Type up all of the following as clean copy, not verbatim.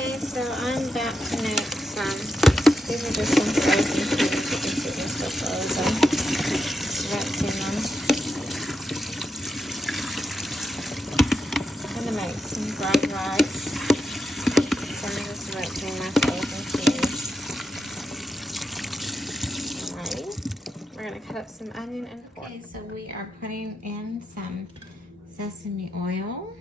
Okay, so I'm about to make some. These are just some frozen peas. You can see they're still frozen. Stretching them. I'm gonna make some fried rice. So I'm just stretching my frozen peas. Alright. We're gonna cut up some onion and pork. Okay, so we are putting in some sesame oil.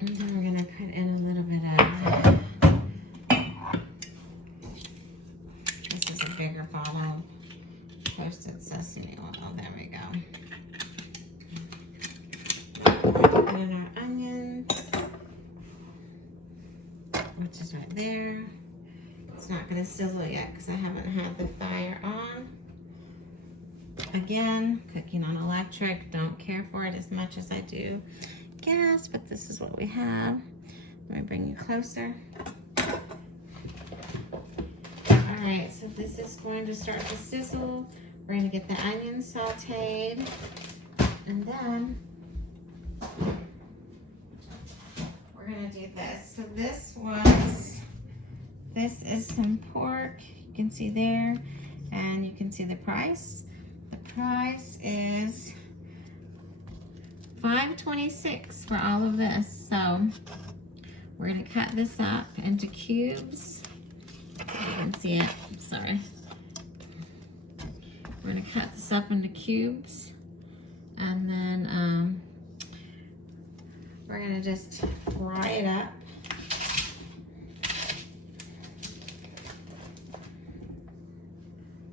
And then we're going to put in a little bit of, this is a bigger bottle, toasted sesame oil. There we go. Put in our onion, which is right there. It's not going to sizzle yet because I haven't had the fire on. Again, cooking on electric. Don't care for it as much as I do gas, but this is what we have. Let me bring you closer. All right, so this is going to start to sizzle. We're going to get the onions sauteed, and then we're going to do this. So this is some pork. You can see there, and you can see the price. The price is $5.26 for all of this. So we're gonna cut this up into cubes. You can see it, sorry. We're gonna cut this up into cubes, and then we're gonna just fry it up.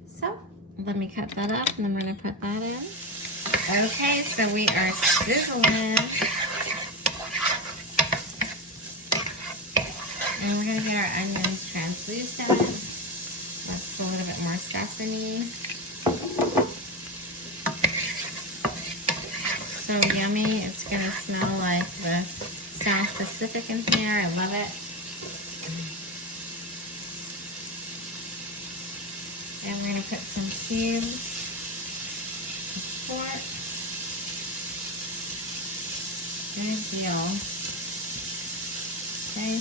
So let me cut that up, and then we're gonna put that in. Okay, so we are sizzling. And we're gonna get our onions translucent. Let's put a little bit more sesame. So yummy, it's gonna smell like the South Pacific in here. I love it. And we're gonna put some cubes of pork. Good deal. Okay.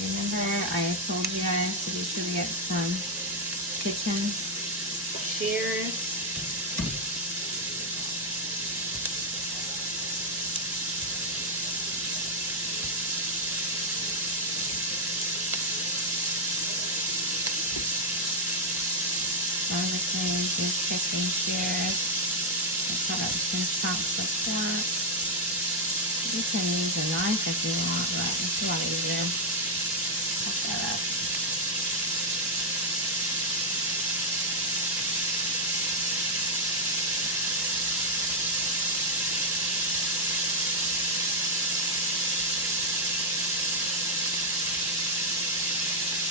Remember, I told you guys to be sure to get some kitchen shears. So I'm just going to use these kitchen shears to cut up some chunks of pork. You can use a knife if you want, but it's a lot easier. Cut that up.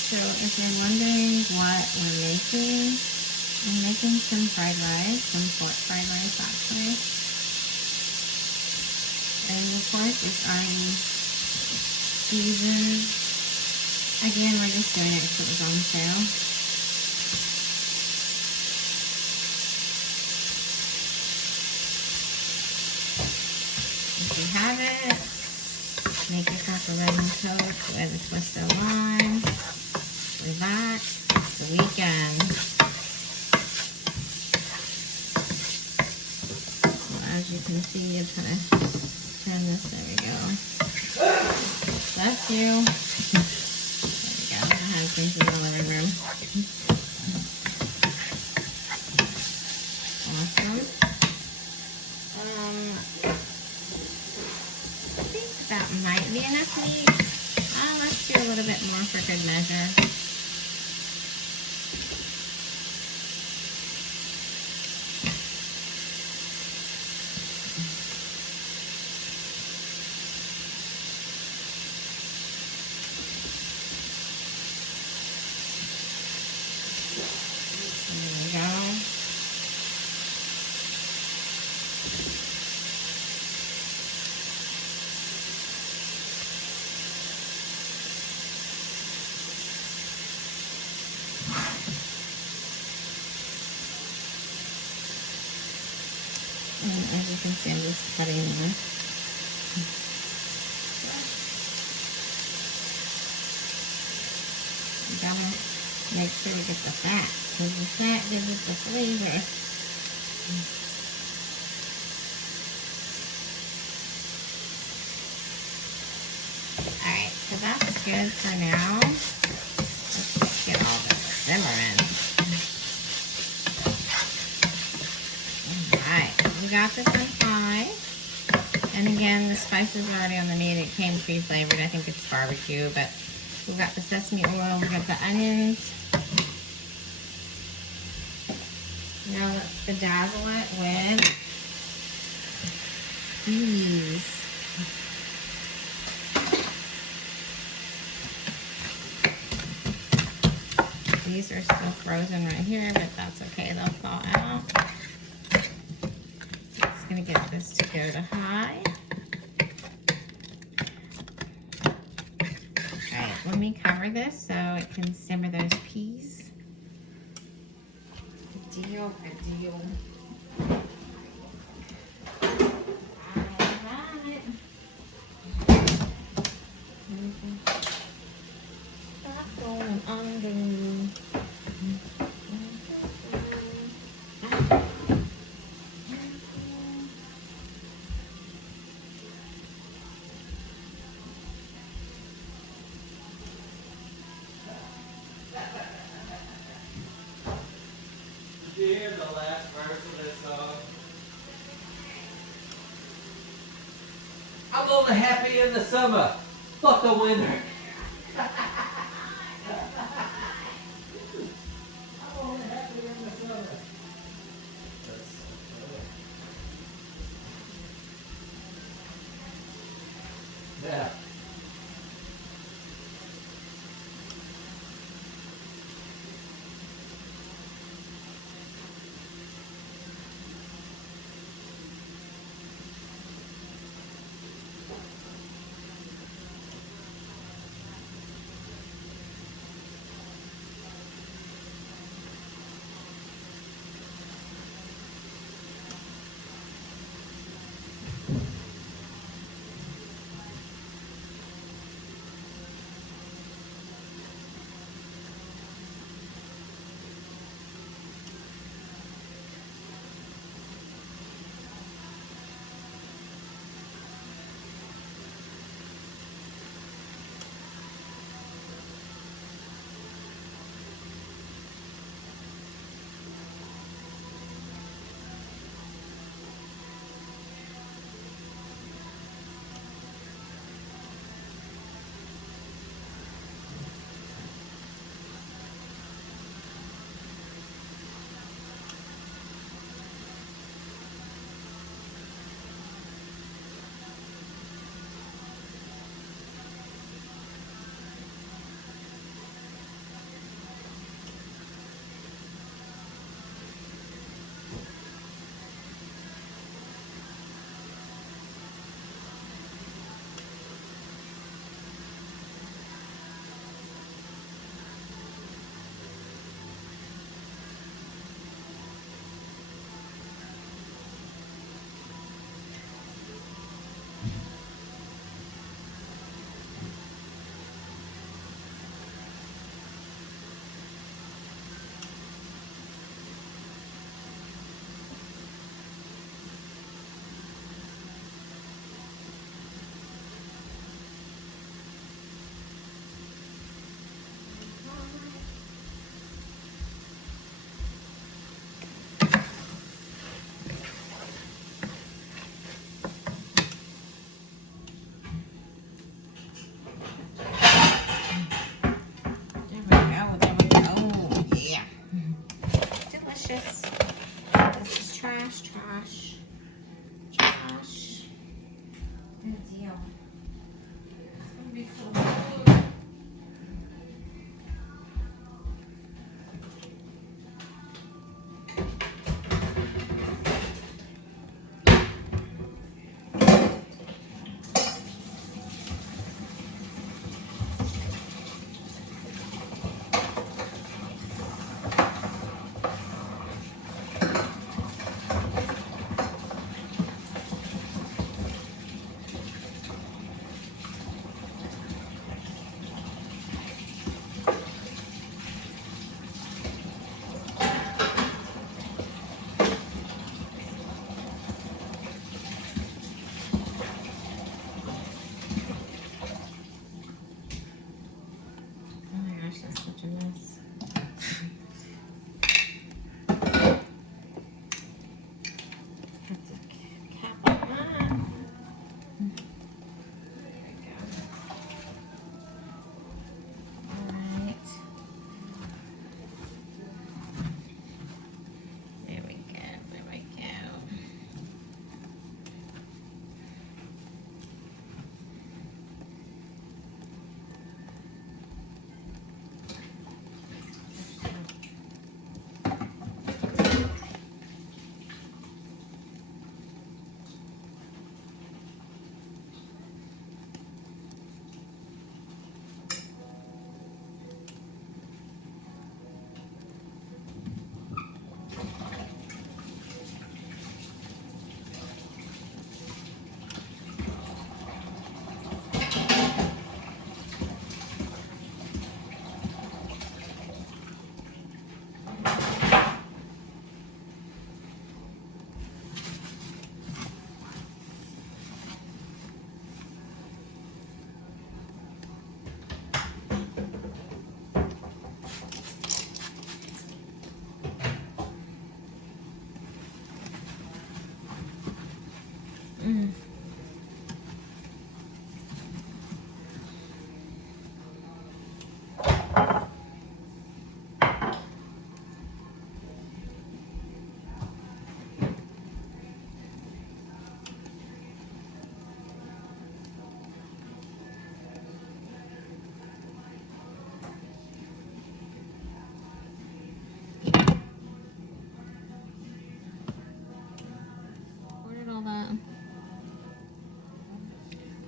So if you're wondering what we're making, I'm making some fried rice, some pork fried rice actually. And of course it's already seasoned. Again, we're just doing it because it was on sale. If you have it, make yourself a lemon Coke with a twist of lime. Relax, it's the weekend. Well, as you can see, you kind of turn this, there we go. Bless you. There we go, my husband's in the living room. Awesome. I think that might be enough meat. Let's do a little bit more for good measure. And as you can see, I'm just cutting this. You gotta make sure you get the fat, because the fat gives it the flavor. Alright, so that's good for now. Let's just get all this simmering. Alright, we got this on high. And again, the spices are already on the meat. It came pre-flavored. I think it's barbecue, but we've got the sesame oil, we've got the onions. Now let's bedazzle it with these. These are still frozen right here, but that's okay, they'll thaw out. Just gonna get this to go to high. Alright, let me cover this so it can simmer those peas. Good deal, good deal. Alright. Stop going under. Did you hear the last verse of this song? I'm only happy in the summer. Fuck the winter. I'm only happy in the summer. Yeah.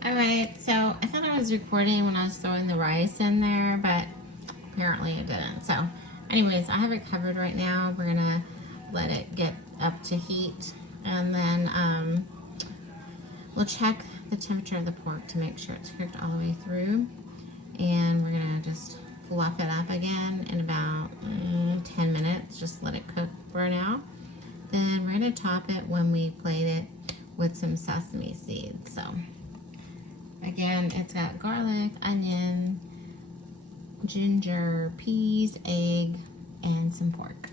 Alright, so I thought I was recording when I was throwing the rice in there, but apparently it didn't. So anyways, I have it covered right now. We're gonna let it get up to heat, and then we'll check the temperature of the pork to make sure it's cooked all the way through, and we're gonna just fluff it up again in about 10 minutes. Just let it cook for now. Then we're gonna top it when we plate it with some sesame seeds. So again, it's got garlic, onion, ginger, peas, egg, and some pork.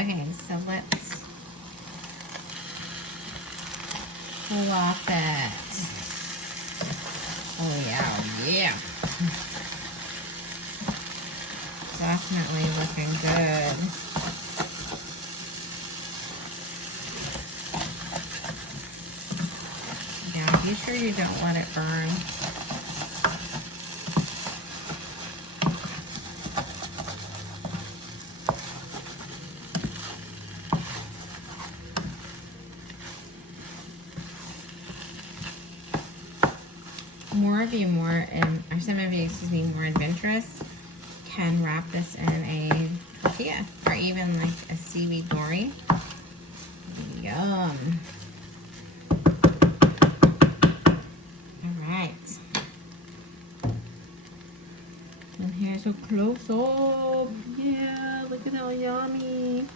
Okay, so let's fluff it. Oh yeah, yeah. Definitely looking good. Yeah, be sure you don't let it burn. Some of you, more adventurous can wrap this in a tortilla or even like a seaweed nori. Yum. All right. And here's a close up. Yeah, look at how yummy.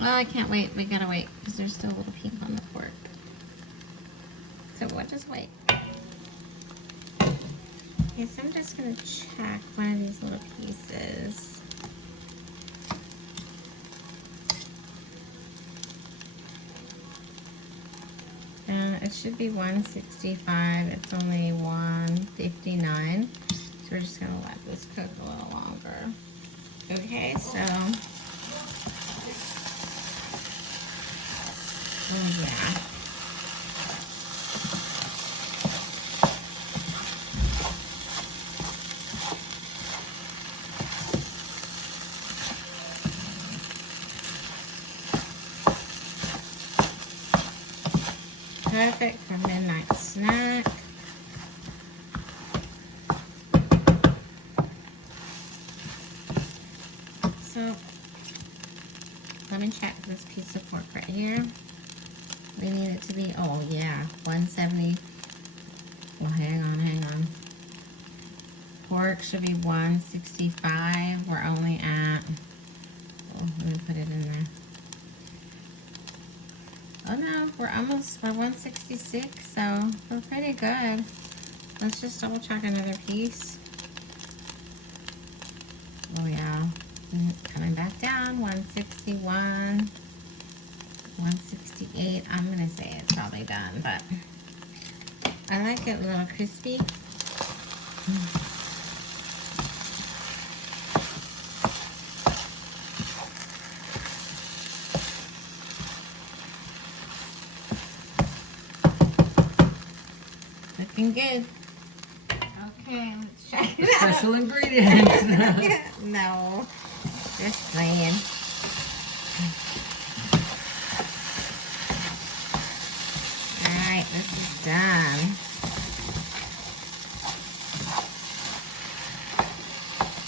Well, I can't wait. We gotta wait because there's still a little pink on the pork. So we'll just wait. Okay, so I'm just gonna check one of these little pieces. And it should be 165. It's only 159. So we're just gonna let this cook a little longer. Okay, so oh yeah. Perfect for midnight snack. So let me check this piece of pork right here. We need it to be, oh yeah, 170. Well, hang on. Pork should be 165. We're only at, oh, let me put it in there. Oh no, we're 166, so we're pretty good. Let's just double check another piece. Oh yeah, coming back down, 161, 168. I'm gonna say it's probably done, but I like it a little crispy. Looking good. Okay, let's check it out. Special ingredients. No, just playing. Alright, this is done.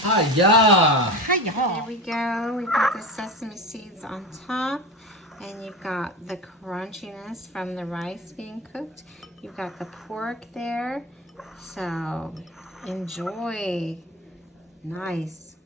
Hiya! Hiya! There we go. We got the sesame seeds on top. And you've got the crunchiness from the rice being cooked. You've got the pork there. So, enjoy. Nice.